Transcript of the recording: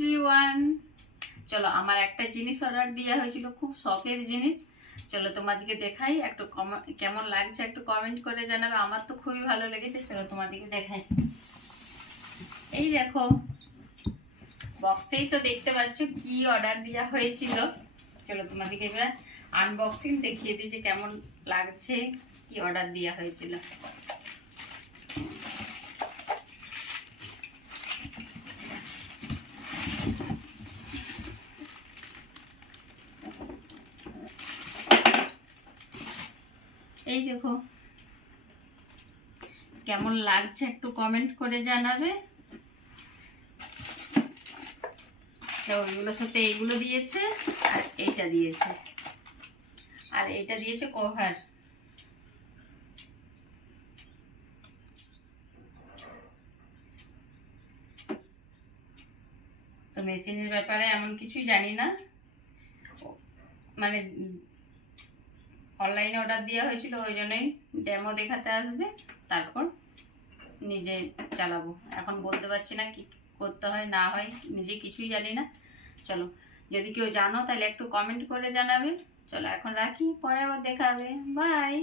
Everyone, চলো আমার একটা জিনিস অর্ডার দেওয়া হয়েছিল, খুব শখের জিনিস। চলো তোমাদেরকে দেখাই, একটু কেমন লাগছে একটু কমেন্ট করে জানাবে। আমার তো খুবই ভালো লেগেছে। চলো তোমাদেরকে দেখাই। এই দেখো, বক্সেই তো দেখতে পাচ্ছ কি অর্ডার দেওয়া হয়েছিল। চলো তোমাদেরকে এবার আনবক্সিং দেখিয়ে দিই যে কেমন লাগছে, কি অর্ডার দেওয়া হয়েছিল। এই দেখো কেমন লাগছে একটু কমেন্ট করে জানাবে। তো ওইগুলোর সাথে এইগুলো দিয়েছে আর এইটা দিয়েছে, আর এইটা দিয়েছে কভার। তো মেশিনের ব্যাপারে এমন কিছুই জানি না, মানে অনলাইনে অর্ডার দেওয়া হয়েছিল, ওই জন্যই ডেমো দেখাতে আসবে, তারপর নিজে চালাবো। এখন বলতে পারছি না কি করতে হয় না হয়, নিজে কিছুই জানি না। চলো, যদি কেউ জানো তাহলে একটু কমেন্ট করে জানাবে। চলো এখন রাখি, পরে আবার দেখা হবে, বাই।